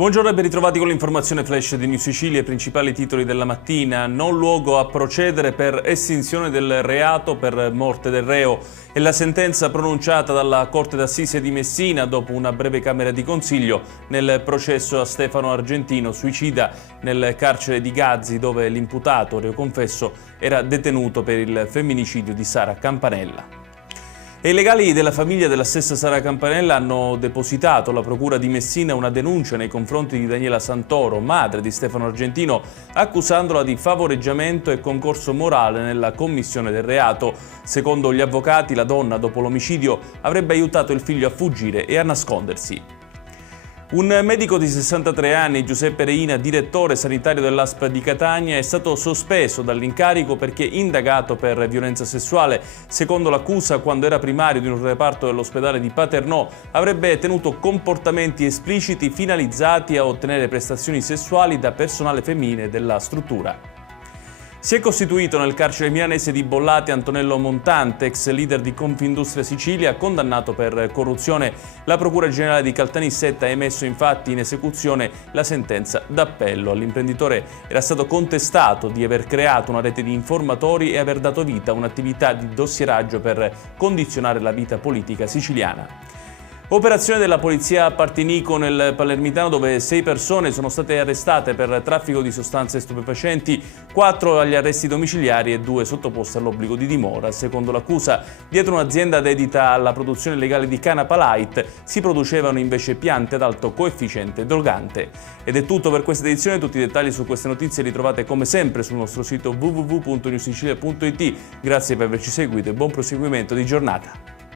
Buongiorno e ben ritrovati con l'informazione flash di New Sicilia. I principali titoli della mattina: non luogo a procedere per estinzione del reato per morte del reo e la sentenza pronunciata dalla Corte d'Assise di Messina dopo una breve camera di consiglio nel processo a Stefano Argentino, suicida nel carcere di Gazzi, dove l'imputato, reo confesso, era detenuto per il femminicidio di Sara Campanella. E i legali della famiglia della stessa Sara Campanella hanno depositato alla Procura di Messina una denuncia nei confronti di Daniela Santoro, madre di Stefano Argentino, accusandola di favoreggiamento e concorso morale nella commissione del reato. Secondo gli avvocati, la donna, dopo l'omicidio, avrebbe aiutato il figlio a fuggire e a nascondersi. Un medico di 63 anni, Giuseppe Reina, direttore sanitario dell'ASP di Catania, è stato sospeso dall'incarico perché indagato per violenza sessuale. Secondo l'accusa, quando era primario di un reparto dell'ospedale di Paternò, avrebbe tenuto comportamenti espliciti finalizzati a ottenere prestazioni sessuali da personale femminile della struttura. Si è costituito nel carcere milanese di Bollate Antonello Montante, ex leader di Confindustria Sicilia, condannato per corruzione. La Procura Generale di Caltanissetta ha emesso infatti in esecuzione la sentenza d'appello. All'imprenditore era stato contestato di aver creato una rete di informatori e aver dato vita a un'attività di dossieraggio per condizionare la vita politica siciliana. Operazione della polizia a Partinico nel Palermitano, dove 6 persone sono state arrestate per traffico di sostanze stupefacenti, 4 agli arresti domiciliari e 2 sottoposte all'obbligo di dimora. Secondo l'accusa, dietro un'azienda dedita alla produzione illegale di canapa light si producevano invece piante ad alto coefficiente drogante. Ed è tutto per questa edizione. Tutti i dettagli su queste notizie li trovate come sempre sul nostro sito www.newsicilia.it. Grazie per averci seguito e buon proseguimento di giornata.